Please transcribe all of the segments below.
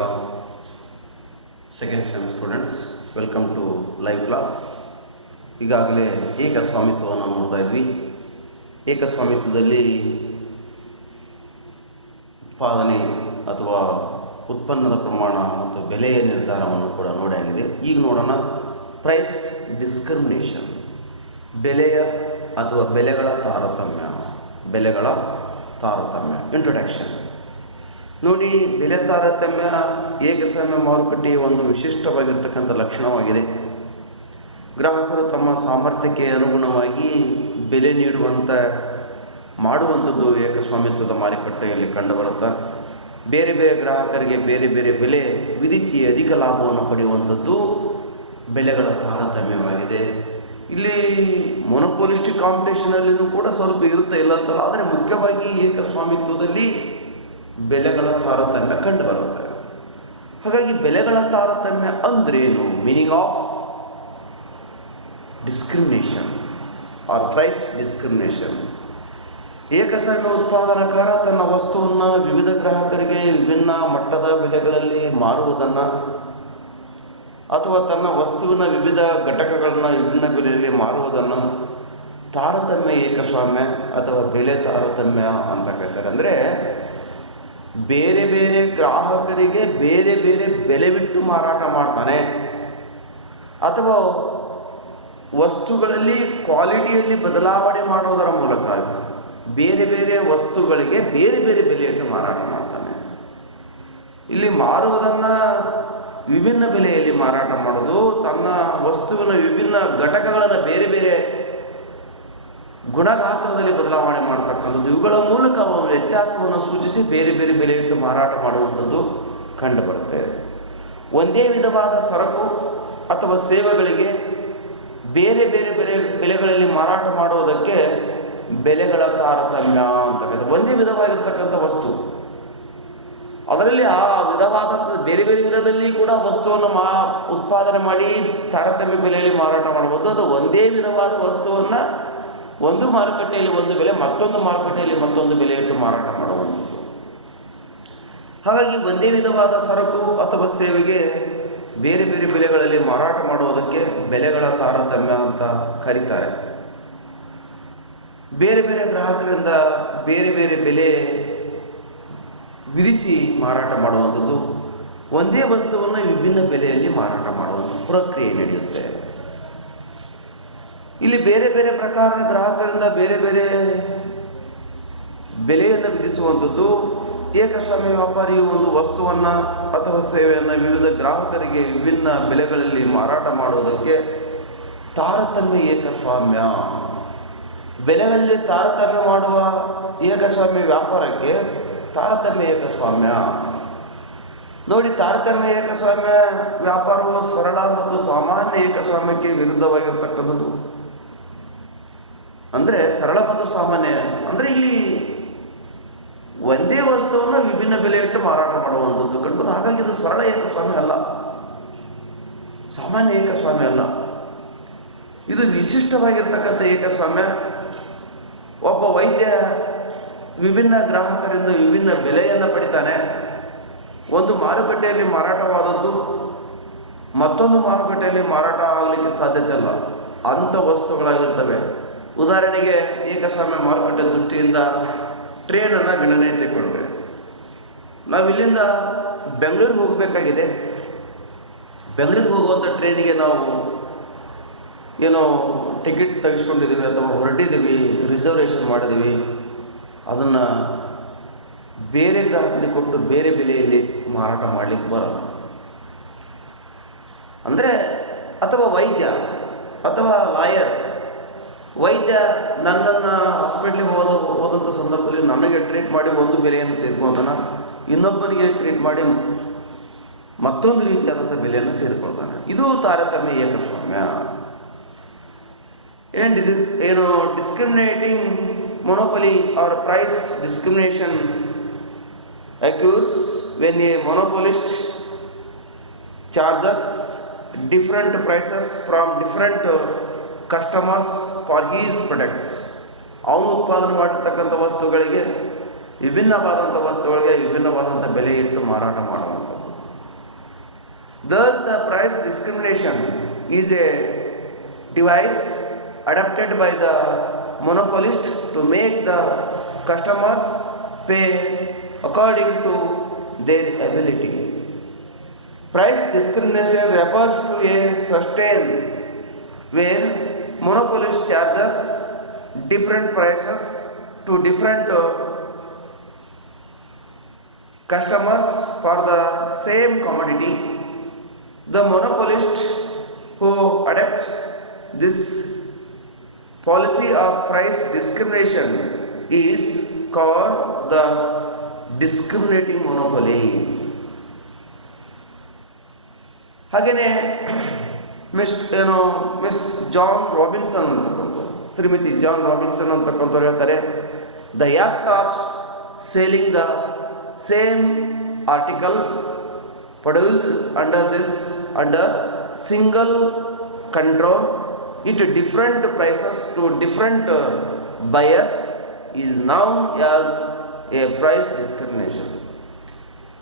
BCom second sem students, welcome to live class. ಈಗಾಗಲೇ ಏಕಸ್ವಾಮಿತ್ವವನ್ನು ನೋಡ್ತಾ ಇದ್ವಿ. ಏಕಸ್ವಾಮಿತ್ವದಲ್ಲಿ ಉತ್ಪಾದನೆ ಅಥವಾ ಉತ್ಪನ್ನದ ಪ್ರಮಾಣ ಮತ್ತು ಬೆಲೆಯ ನಿರ್ಧಾರವನ್ನು ಕೂಡ ನೋಡಾಗಿದೆ. ಈಗ ನೋಡೋಣ ಪ್ರೈಸ್ ಡಿಸ್ಕ್ರಿಮಿನೇಷನ್, ಬೆಲೆಯ ಅಥವಾ ಬೆಲೆಗಳ ತಾರತಮ್ಯ. ಇಂಟ್ರೊಡಕ್ಷನ್ ನೋಡಿ, ಬೆಲೆ ತಾರತಮ್ಯ ಏಕಸ್ವಾಮ್ಯ ಮಾರುಕಟ್ಟೆಯ ಒಂದು ವಿಶಿಷ್ಟವಾಗಿರ್ತಕ್ಕಂಥ ಲಕ್ಷಣವಾಗಿದೆ. ಗ್ರಾಹಕರು ತಮ್ಮ ಸಾಮರ್ಥ್ಯಕ್ಕೆ ಅನುಗುಣವಾಗಿ ಬೆಲೆ ಮಾಡುವಂಥದ್ದು ಏಕಸ್ವಾಮಿತ್ವದ ಮಾರುಕಟ್ಟೆಯಲ್ಲಿ ಕಂಡುಬರುತ್ತೆ. ಬೇರೆ ಬೇರೆ ಗ್ರಾಹಕರಿಗೆ ಬೇರೆ ಬೇರೆ ಬೆಲೆ ವಿಧಿಸಿ ಅಧಿಕ ಲಾಭವನ್ನು ಪಡೆಯುವಂಥದ್ದು ಬೆಲೆಗಳ ತಾರತಮ್ಯವಾಗಿದೆ. ಇಲ್ಲಿ ಮೊನೋಪೋಲಿಸ್ಟಿಕ್ ಕಾಂಪಿಟೇಷನಲ್ಲಿಯೂ ಕೂಡ ಸ್ವಲ್ಪ ಇರುತ್ತೆ, ಇಲ್ಲ ಅಂತಲ್ಲ. ಆದರೆ ಮುಖ್ಯವಾಗಿ ಏಕಸ್ವಾಮಿತ್ವದಲ್ಲಿ ಬೆಲೆಗಳ ತಾರತಮ್ಯ ಕಂಡುಬರುತ್ತೆ. ಹಾಗಾಗಿ ಬೆಲೆಗಳ ತಾರತಮ್ಯ ಅಂದ್ರೇನು? Meaning of discrimination or price discrimination. ಏಕಸ್ವಾಮ್ಯ ಉತ್ಪಾದನಕಾರ ತನ್ನ ವಸ್ತುವನ್ನು ವಿವಿಧ ಗ್ರಾಹಕರಿಗೆ ವಿಭಿನ್ನ ಮಟ್ಟದ ಬೆಲೆಗಳಲ್ಲಿ ಮಾರುವುದನ್ನು ಅಥವಾ ತನ್ನ ವಸ್ತುವಿನ ವಿವಿಧ ಘಟಕಗಳನ್ನು ವಿಭಿನ್ನ ಬೆಲೆಯಲ್ಲಿ ಮಾರುವುದನ್ನು ತಾರತಮ್ಯ ಏಕಸ್ವಾಮ್ಯ ಅಥವಾ ಬೆಲೆ ತಾರತಮ್ಯ ಅಂತ ಹೇಳ್ತಾರೆ. ಅಂದರೆ ಬೇರೆ ಬೇರೆ ಗ್ರಾಹಕರಿಗೆ ಬೇರೆ ಬೇರೆ ಬೆಲೆ ಬಿಟ್ಟು ಮಾರಾಟ ಮಾಡ್ತಾನೆ, ಅಥವಾ ವಸ್ತುಗಳಲ್ಲಿ ಕ್ವಾಲಿಟಿಯಲ್ಲಿ ಬದಲಾವಣೆ ಮಾಡೋದರ ಮೂಲಕ ಬೇರೆ ಬೇರೆ ವಸ್ತುಗಳಿಗೆ ಬೇರೆ ಬೇರೆ ಬೆಲೆಯನ್ನು ಮಾರಾಟ ಮಾಡ್ತಾನೆ. ಇಲ್ಲಿ ಮಾರುವುದನ್ನು ವಿಭಿನ್ನ ಬೆಲೆಯಲ್ಲಿ ಮಾರಾಟ ಮಾಡೋದು, ತನ್ನ ವಸ್ತುವಿನ ವಿಭಿನ್ನ ಘಟಕಗಳನ್ನು ಬೇರೆ ಬೇರೆ ಗುಣಗಾತ್ರದಲ್ಲಿ ಬದಲಾವಣೆ ಮಾಡತಕ್ಕಂಥದ್ದು, ಇವುಗಳ ಮೂಲಕ ಒಂದು ವ್ಯತ್ಯಾಸವನ್ನು ಸೂಚಿಸಿ ಬೇರೆ ಬೇರೆ ಬೆಲೆಯಿಟ್ಟು ಮಾರಾಟ ಮಾಡುವಂಥದ್ದು ಕಂಡುಬರುತ್ತೆ. ಒಂದೇ ವಿಧವಾದ ಸರಕು ಅಥವಾ ಸೇವೆಗಳಿಗೆ ಬೇರೆ ಬೇರೆ ಬೆಲೆಗಳಲ್ಲಿ ಮಾರಾಟ ಮಾಡುವುದಕ್ಕೆ ಬೆಲೆಗಳ ತಾರತಮ್ಯ ಅಂತ ಹೇಳ್ತಾರೆ. ಒಂದೇ ವಿಧವಾಗಿರ್ತಕ್ಕಂಥ ವಸ್ತು, ಅದರಲ್ಲಿ ಆ ವಿಧವಾದ ಬೇರೆ ಬೇರೆ ವಿಧದಲ್ಲಿ ಕೂಡ ವಸ್ತುವನ್ನು ಉತ್ಪಾದನೆ ಮಾಡಿ ತಾರತಮ್ಯ ಬೆಲೆಯಲ್ಲಿ ಮಾರಾಟ ಮಾಡಬಹುದು. ಅದು ಒಂದೇ ವಿಧವಾದ ವಸ್ತುವನ್ನು ಒಂದು ಮಾರುಕಟ್ಟೆಯಲ್ಲಿ ಒಂದು ಬೆಲೆ, ಮತ್ತೊಂದು ಮಾರುಕಟ್ಟೆಯಲ್ಲಿ ಮತ್ತೊಂದು ಬೆಲೆ ಇಟ್ಟು ಮಾರಾಟ ಮಾಡುವಂಥದ್ದು. ಹಾಗಾಗಿ ಒಂದೇ ವಿಧವಾದ ಸರಕು ಅಥವಾ ಸೇವೆಗೆ ಬೇರೆ ಬೇರೆ ಬೆಲೆಗಳಲ್ಲಿ ಮಾರಾಟ ಮಾಡುವುದಕ್ಕೆ ಬೆಲೆಗಳ ತಾರತಮ್ಯ ಅಂತ ಕರೀತಾರೆ. ಬೇರೆ ಬೇರೆ ಗ್ರಾಹಕರಿಂದ ಬೇರೆ ಬೇರೆ ಬೆಲೆ ವಿಧಿಸಿ ಮಾರಾಟ ಮಾಡುವಂಥದ್ದು, ಒಂದೇ ವಸ್ತುವನ್ನು ವಿಭಿನ್ನ ಬೆಲೆಯಲ್ಲಿ ಮಾರಾಟ ಮಾಡುವಂಥ ಪ್ರಕ್ರಿಯೆ ನಡೆಯುತ್ತೆ. ಇಲ್ಲಿ ಬೇರೆ ಬೇರೆ ಪ್ರಕಾರ ಗ್ರಾಹಕರಿಂದ ಬೇರೆ ಬೇರೆ ಬೆಲೆಯನ್ನು ವಿಧಿಸುವಂಥದ್ದು. ಏಕಸ್ವಾಮ್ಯ ವ್ಯಾಪಾರಿಯು ಒಂದು ವಸ್ತುವನ್ನು ಅಥವಾ ಸೇವೆಯನ್ನು ವಿವಿಧ ಗ್ರಾಹಕರಿಗೆ ವಿಭಿನ್ನ ಬೆಲೆಗಳಲ್ಲಿ ಮಾರಾಟ ಮಾಡುವುದಕ್ಕೆ ತಾರತಮ್ಯ ಏಕಸ್ವಾಮ್ಯ. ಬೆಲೆಗಳಲ್ಲಿ ತಾರತಮ್ಯ ಮಾಡುವ ಏಕಸ್ವಾಮ್ಯ ವ್ಯಾಪಾರಕ್ಕೆ ತಾರತಮ್ಯ ಏಕಸ್ವಾಮ್ಯ. ನೋಡಿ, ತಾರತಮ್ಯ ಏಕಸ್ವಾಮ್ಯ ವ್ಯಾಪಾರವು ಸರಳ ಮತ್ತು ಸಾಮಾನ್ಯ ಏಕಸ್ವಾಮ್ಯಕ್ಕೆ ವಿರುದ್ಧವಾಗಿರ್ತಕ್ಕಂಥದ್ದು. ಅಂದರೆ ಸರಳ ಮತ್ತು ಸಾಮಾನ್ಯ ಅಂದರೆ ಇಲ್ಲಿ ಒಂದೇ ವಸ್ತುವನ್ನು ವಿಭಿನ್ನ ಬೆಲೆ ಇಟ್ಟು ಮಾರಾಟ ಮಾಡುವಂಥದ್ದು ಕಂಡು. ಹಾಗಾಗಿ ಇದು ಸರಳ ಏಕಸ್ವಾಮ್ಯ ಅಲ್ಲ, ಸಾಮಾನ್ಯ ಏಕಸ್ವಾಮ್ಯ ಅಲ್ಲ, ಇದು ವಿಶಿಷ್ಟವಾಗಿರ್ತಕ್ಕಂಥ ಏಕಸ್ವಾಮ್ಯ. ಒಬ್ಬ ವೈದ್ಯ ವಿಭಿನ್ನ ಗ್ರಾಹಕರಿಂದ ವಿಭಿನ್ನ ಬೆಲೆಯನ್ನು ಪಡಿತಾನೆ. ಒಂದು ಮಾರುಕಟ್ಟೆಯಲ್ಲಿ ಮಾರಾಟವಾದದ್ದು ಮತ್ತೊಂದು ಮಾರುಕಟ್ಟೆಯಲ್ಲಿ ಮಾರಾಟ ಆಗಲಿಕ್ಕೆ ಸಾಧ್ಯತೆ ಇಲ್ಲ, ಅಂಥ ವಸ್ತುಗಳಾಗಿರ್ತವೆ. ಉದಾಹರಣೆಗೆ ಏಕಸ್ವಾಮ್ಯ ಮಾರುಕಟ್ಟೆ ದೃಷ್ಟಿಯಿಂದ ಟ್ರೈನನ್ನು ಗಣನೆ ತೆಗೆದುಕೊಂಡ್ರೆ, ನಾವು ಇಲ್ಲಿಂದ ಬೆಂಗಳೂರಿಗೆ ಹೋಗಬೇಕಾಗಿದೆ. ಬೆಂಗಳೂರಿಗೆ ಹೋಗುವಂಥ ಟ್ರೈನಿಗೆ ನಾವು ಏನೋ ಟಿಕೆಟ್ ತೆಗೆಸ್ಕೊಂಡಿದ್ದೀವಿ ಅಥವಾ ಹೊರಟಿದ್ದೀವಿ, ರಿಸರ್ವೇಷನ್ ಮಾಡಿದ್ದೀವಿ, ಅದನ್ನು ಬೇರೆ ಗ್ರಾಹಕರಿಗೆ ಕೊಟ್ಟು ಬೇರೆ ಬೆಲೆಯಲ್ಲಿ ಮಾರಾಟ ಮಾಡಲಿಕ್ಕೆ ಬರೋಲ್ಲ. ಅಂದರೆ ಅಥವಾ ವೈದ್ಯ ಅಥವಾ ಲಾಯರ್, ವೈದ್ಯ ನನ್ನನ್ನು ಹಾಸ್ಪಿಟ್ಲಿಗೆ ಹೋದಂಥ ಸಂದರ್ಭದಲ್ಲಿ ನನಗೆ ಟ್ರೀಟ್ ಮಾಡಿ ಒಂದು ಬೆಲೆಯನ್ನು ತೆಗೆದುಕೊಳ್ತಾನೆ, ಇನ್ನೊಬ್ಬನಿಗೆ ಟ್ರೀಟ್ ಮಾಡಿ ಮತ್ತೊಂದು ರೀತಿಯಾದಂಥ ಬೆಲೆಯನ್ನು ತೆಗೆದುಕೊಳ್ತಾನೆ. ಇದು ತಾರತಮ್ಯ ಏಕಸ್ವಾಮ್ಯ. ಏನು discriminating monopoly or price discrimination occurs when a monopolist charges different prices from different customers for his products. ಅವನು ಉತ್ಪಾದನೆ ಮಾಡಿರ್ತಕ್ಕಂಥ ವಸ್ತುಗಳಿಗೆ ವಿಭಿನ್ನವಾದಂಥ ವಸ್ತುಗಳಿಗೆ ವಿಭಿನ್ನವಾದಂಥ ಬೆಲೆ ಇಟ್ಟು ಮಾರಾಟ ಮಾಡುವಂಥದ್ದು. price discrimination is a device adopted by the monopolist to make the customers pay according to their ability. Price discrimination refers to a system where monopolist charges different prices to different customers for the same commodity. The monopolist who adopts this policy of price discrimination is called the discriminating monopoly. ಹಾಗೆಯೇ Miss Joan Robinson ಅಂತಕ್ಕಂಥವ್ರು, ಶ್ರೀಮತಿ Joan Robinson ಅಂತಕ್ಕಂಥವ್ರು ಹೇಳ್ತಾರೆ, the act of selling the same article produced under single control at different prices to different buyers is known as a price discrimination.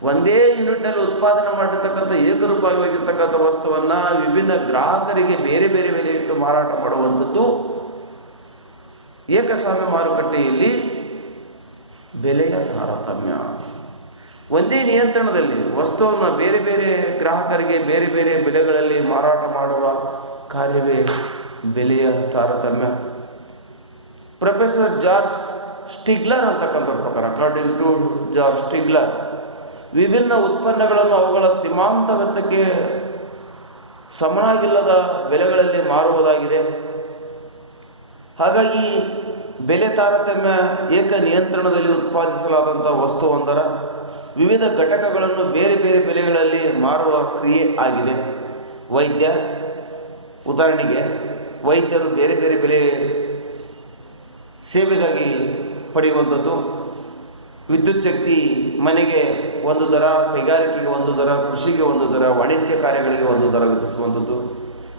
ಒಂದೇ ಯೂನಿಟ್ನಲ್ಲಿ ಉತ್ಪಾದನೆ ಮಾಡಿರ್ತಕ್ಕಂಥ ಏಕರೂಪವಾಗಿರ್ತಕ್ಕಂಥ ವಸ್ತುವನ್ನು ವಿಭಿನ್ನ ಗ್ರಾಹಕರಿಗೆ ಬೇರೆ ಬೇರೆ ಬೆಲೆ ಇಟ್ಟು ಮಾರಾಟ ಮಾಡುವಂಥದ್ದು ಏಕಸ್ವಾಮ್ಯ ಮಾರುಕಟ್ಟೆಯಲ್ಲಿ ಬೆಲೆಯ ತಾರತಮ್ಯ. ಒಂದೇ ನಿಯಂತ್ರಣದಲ್ಲಿ ವಸ್ತುವನ್ನು ಬೇರೆ ಬೇರೆ ಗ್ರಾಹಕರಿಗೆ ಬೇರೆ ಬೇರೆ ಬೆಲೆಗಳಲ್ಲಿ ಮಾರಾಟ ಮಾಡುವ ಕಾರ್ಯವೇ ಬೆಲೆಯ ತಾರತಮ್ಯ. ಪ್ರೊಫೆಸರ್ ಜಾರ್ಜ್ ಸ್ಟಿಗ್ಲರ್ ಅಂತಕ್ಕಂಥ ಪ್ರಕಾರ, ಅಕಾರ್ಡಿಂಗ್ ಟು ಜಾರ್ಜ್ ಸ್ಟಿಗ್ಲರ್, ವಿಭಿನ್ನ ಉತ್ಪನ್ನಗಳನ್ನು ಅವುಗಳ ಸೀಮಾಂತ ವೆಚ್ಚಕ್ಕೆ ಸಮನಾಗಿಲ್ಲದ ಬೆಲೆಗಳಲ್ಲಿ ಮಾರುವುದಾಗಿದೆ. ಹಾಗಾಗಿ ಬೆಲೆ ತಾರತಮ್ಯ ಏಕ ನಿಯಂತ್ರಣದಲ್ಲಿ ಉತ್ಪಾದಿಸಲಾದಂಥ ವಸ್ತುವೊಂದರ ವಿವಿಧ ಘಟಕಗಳನ್ನು ಬೇರೆ ಬೇರೆ ಬೆಲೆಗಳಲ್ಲಿ ಮಾರುವ ಕ್ರಿಯೆ ಆಗಿದೆ. ಉದಾಹರಣೆಗೆ ವೈದ್ಯರು ಬೇರೆ ಬೇರೆ ಬೆಲೆ ಸೇವೆಗಾಗಿ ಪಡೆಯುವಂಥದ್ದು, ವಿದ್ಯುತ್ ಶಕ್ತಿ ಮನೆಗೆ ಒಂದು ದರ, ಕೈಗಾರಿಕೆಗೆ ಒಂದು ದರ, ಕೃಷಿಗೆ ಒಂದು ದರ, ವಾಣಿಜ್ಯ ಕಾರ್ಯಗಳಿಗೆ ಒಂದು ದರ ವಿಧಿಸುವಂಥದ್ದು,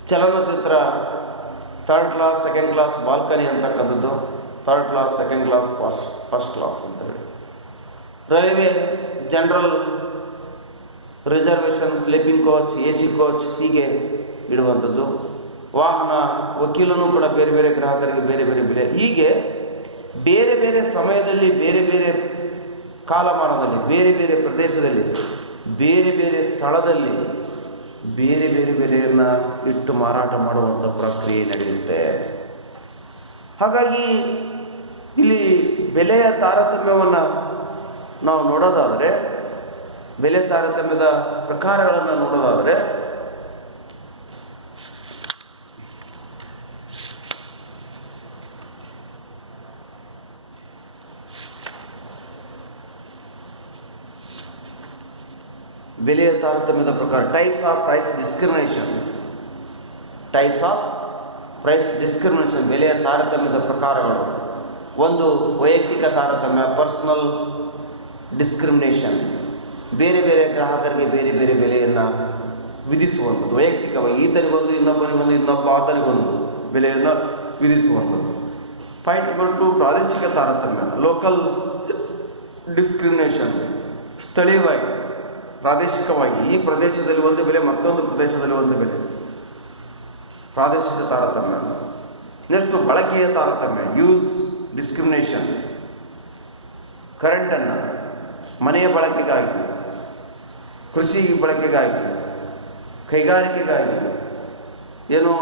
ಚಲನಚಿತ್ರ third class second class balcony ಅಂತಕ್ಕಂಥದ್ದು, third class second class first class ಅಂತ ಹೇಳಿ, railway general reservation, sleeping coach, A C coach ಹೀಗೆ ಇಡುವಂಥದ್ದು, ವಾಹನ ವಕೀಲನೂ ಕೂಡ ಬೇರೆ ಬೇರೆ ಗ್ರಾಹಕರಿಗೆ ಬೇರೆ ಬೇರೆ ಬೆಲೆ, ಹೀಗೆ ಬೇರೆ ಬೇರೆ ಸಮಯದಲ್ಲಿ ಬೇರೆ ಬೇರೆ ಕಾಲಮಾನದಲ್ಲಿ ಬೇರೆ ಬೇರೆ ಪ್ರದೇಶದಲ್ಲಿ ಬೇರೆ ಬೇರೆ ಸ್ಥಳದಲ್ಲಿ ಬೇರೆ ಬೇರೆ ಬೆಲೆಯನ್ನು ಇಟ್ಟು ಮಾರಾಟ ಮಾಡುವಂಥ ಪ್ರಕ್ರಿಯೆ ನಡೆಯುತ್ತೆ. ಹಾಗಾಗಿ ಇಲ್ಲಿ ಬೆಲೆಯ ತಾರತಮ್ಯವನ್ನು ನಾವು ನೋಡೋದಾದರೆ, ಬೆಲೆ ತಾರತಮ್ಯದ ಪ್ರಕಾರಗಳನ್ನು ನೋಡೋದಾದರೆ, ಬೆಲೆಯ ತಾರತಮ್ಯದ ಪ್ರಕಾರ ಟೈಪ್ಸ್ ಆಫ್ ಪ್ರೈಸ್ ಡಿಸ್ಕ್ರಿಮಿನೇಷನ್. ಬೆಲೆಯ ತಾರತಮ್ಯದ ಪ್ರಕಾರಗಳು: ಒಂದು, ವೈಯಕ್ತಿಕ ತಾರತಮ್ಯ, ಪರ್ಸನಲ್ ಡಿಸ್ಕ್ರಿಮಿನೇಷನ್, ಬೇರೆ ಬೇರೆ ಗ್ರಾಹಕರಿಗೆ ಬೇರೆ ಬೇರೆ ಬೆಲೆಯನ್ನು ವಿಧಿಸುವಂಥದ್ದು, ವೈಯಕ್ತಿಕವಾಗಿ ಈತನಿಗೊಂದು, ಇನ್ನೊಬ್ಬನಿಗೊಂದು, ಇನ್ನೊಬ್ಬ ಆತನಿಗೊಂದು ಬೆಲೆಯನ್ನು ವಿಧಿಸುವಂಥದ್ದು. ಪಾಯಿಂಟ್ ನಂಬರ್ 2, ಪ್ರಾದೇಶಿಕ ತಾರತಮ್ಯ, ಲೋಕಲ್ ಡಿಸ್ಕ್ರಿಮಿನೇಷನ್, ಸ್ಥಳೀಯವಾಗಿ ಪ್ರಾದೇಶಿಕವಾಗಿ ಈ ಪ್ರದೇಶದಲ್ಲಿ ಒಂದು ಬೆಲೆ, ಮತ್ತೊಂದು ಪ್ರದೇಶದಲ್ಲಿ ಒಂದು ಬೆಲೆ, ಪ್ರಾದೇಶಿಕ ತಾರತಮ್ಯ. ನೆಕ್ಸ್ಟ್ ಬಳಕೆಯ ತಾರತಮ್ಯ, ಯೂಸ್ ಡಿಸ್ಕ್ರಿಮಿನೇಷನ್, ಕರೆಂಟನ್ನು ಮನೆಯ ಬಳಕೆಗಾಗಿ, ಕೃಷಿ ಬಳಕೆಗಾಗಿ, ಕೈಗಾರಿಕೆಗಾಗಿ, ಏನೋ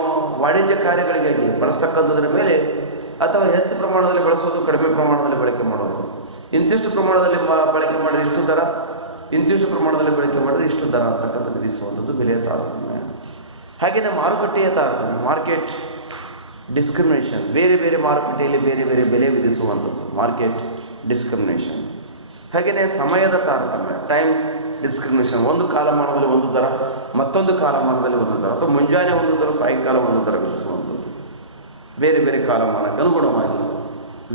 ವಾಣಿಜ್ಯ ಕಾರ್ಯಗಳಿಗಾಗಿ ಬಳಸ್ತಕ್ಕಂಥದ್ರ ಮೇಲೆ, ಅಥವಾ ಹೆಚ್ಚು ಪ್ರಮಾಣದಲ್ಲಿ ಬಳಸೋದು, ಕಡಿಮೆ ಪ್ರಮಾಣದಲ್ಲಿ ಬಳಕೆ ಮಾಡೋದು, ಇಂತಿಷ್ಟು ಪ್ರಮಾಣದಲ್ಲಿ ಬಳಕೆ ಮಾಡಿದ್ರೆ ಇಷ್ಟು ದರ, ಇಂತಿಷ್ಟು ಪ್ರಮಾಣದಲ್ಲಿ ಬಳಕೆ ಮಾಡಿದ್ರೆ ಇಷ್ಟು ದರ ಅಂತಕ್ಕಂಥ ವಿಧಿಸುವಂಥದ್ದು ಬೆಲೆಯ ತಾರತಮ್ಯ. ಹಾಗೆಯೇ ಮಾರುಕಟ್ಟೆಯ ತಾರತಮ್ಯ, ಮಾರ್ಕೆಟ್ ಡಿಸ್ಕ್ರಿಮಿನೇಷನ್, ಬೇರೆ ಬೇರೆ ಮಾರುಕಟ್ಟೆಯಲ್ಲಿ ಬೇರೆ ಬೇರೆ ಬೆಲೆ ವಿಧಿಸುವಂಥದ್ದು, ಮಾರ್ಕೆಟ್ ಡಿಸ್ಕ್ರಿಮಿನೇಷನ್. ಹಾಗೆಯೇ ಸಮಯದ ತಾರತಮ್ಯ, ಟೈಮ್ ಡಿಸ್ಕ್ರಿಮಿನೇಷನ್, ಒಂದು ಕಾಲಮಾನದಲ್ಲಿ ಒಂದು ದರ, ಮತ್ತೊಂದು ಕಾಲಮಾನದಲ್ಲಿ ಒಂದು ದರ, ಅಥವಾ ಮುಂಜಾನೆ ಒಂದು ದರ, ಸಾಯಂಕಾಲ ಒಂದು ದರ ವಿಧಿಸುವಂಥದ್ದು, ಬೇರೆ ಬೇರೆ ಕಾಲಮಾನಕ್ಕೆ ಅನುಗುಣವಾಗಿ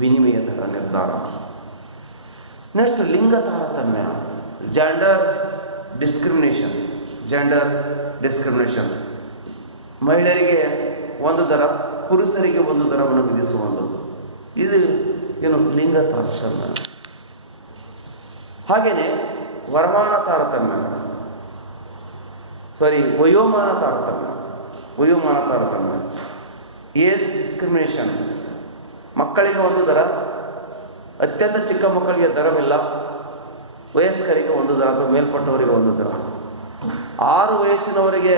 ವಿನಿಮಯ ದರ ನಿರ್ಧಾರ. ನೆಕ್ಸ್ಟ್ ಲಿಂಗ ತಾರತಮ್ಯ, ಜೆಂಡರ್ ಡಿಸ್ಕ್ರಿಮಿನೇಷನ್, ಮಹಿಳೆಯರಿಗೆ ಒಂದು ದರ, ಪುರುಷರಿಗೆ ಒಂದು ದರವನ್ನು ವಿಧಿಸುವಂಥದ್ದು, ಇದು ಏನು ಲಿಂಗ ತಾರತಮ್ಯ. ಹಾಗೆಯೇ ವರಮಾನ ತಾರತಮ್ಯ, ವಯೋಮಾನ ತಾರತಮ್ಯ. ವಯೋಮಾನ ತಾರತಮ್ಯ, ಏಜ್ ಡಿಸ್ಕ್ರಿಮಿನೇಷನ್. ಮಕ್ಕಳಿಗೆ ಒಂದು ದರ, ಅತ್ಯಂತ ಚಿಕ್ಕ ಮಕ್ಕಳಿಗೆ ದರವಿಲ್ಲ, ವಯಸ್ಕರಿಗೆ ಒಂದು ದರ ಅಥವಾ ಮೇಲ್ಪಟ್ಟವರಿಗೆ ಒಂದು ದರ. 6 ವಯಸ್ಸಿನವರಿಗೆ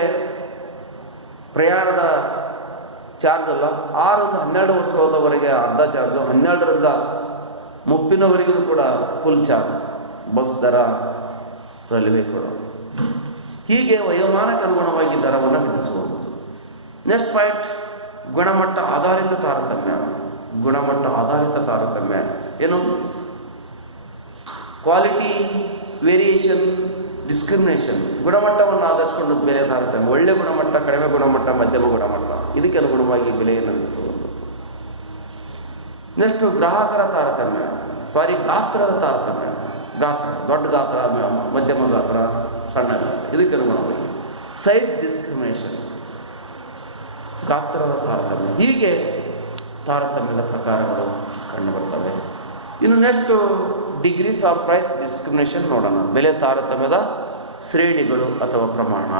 ಪ್ರಯಾಣದ ಚಾರ್ಜ್ ಅಲ್ಲ, 6-12 ವರ್ಷದವರೆಗೆ ಅರ್ಧ ಚಾರ್ಜು, 12ರಿಂದ 30ನವರೆಗೂ ಕೂಡ ಫುಲ್ ಚಾರ್ಜ್, ಬಸ್ ದರ, ರೈಲ್ವೆ ಕೂಡ. ಹೀಗೆ ವಯೋಮಾನಕ್ಕೆ ಅನುಗುಣವಾಗಿ ದರವನ್ನು ವಿಧಿಸುವುದು. ನೆಕ್ಸ್ಟ್ ಪಾಯಿಂಟ್, ಗುಣಮಟ್ಟ ಆಧಾರಿತ ತಾರತಮ್ಯ. ಗುಣಮಟ್ಟ ಆಧಾರಿತ ತಾರತಮ್ಯ ಏನು? Quality variation discrimination. ಗುಣಮಟ್ಟವನ್ನು ಆಧರಿಸಿಕೊಂಡು ಬೆಲೆ ತಾರತಮ್ಯ. ಒಳ್ಳೆ ಗುಣಮಟ್ಟ, ಕಡಿಮೆ ಗುಣಮಟ್ಟ, ಮಧ್ಯಮ ಗುಣಮಟ್ಟ, ಇದಕ್ಕೆ ಅನುಗುಣವಾಗಿ ಬೆಲೆಯನ್ನು ವಿಧಿಸುವುದು. ನೆಕ್ಸ್ಟು ಗ್ರಾಹಕರ ತಾರತಮ್ಯ, ಗಾತ್ರದ ತಾರತಮ್ಯ. ಗಾತ್ರ, ದೊಡ್ಡ ಗಾತ್ರ, ಮಧ್ಯಮ ಗಾತ್ರ, ಸಣ್ಣ ಗಾತ್ರ, ಇದಕ್ಕೆ ಅನುಗುಣವಾಗಿ. ಸೈಜ್ ಡಿಸ್ಕ್ರಿಮಿನೇಷನ್, ಗಾತ್ರದ ತಾರತಮ್ಯ. ಹೀಗೆ ತಾರತಮ್ಯದ ಪ್ರಕಾರಗಳು ಕಂಡುಬರ್ತವೆ. ಇನ್ನು next degrees of price discrimination ನೋಡೋಣ. ಬೆಲೆ ತಾರತಮ್ಯದ ಶ್ರೇಣಿಗಳು ಅಥವಾ ಪ್ರಮಾಣ.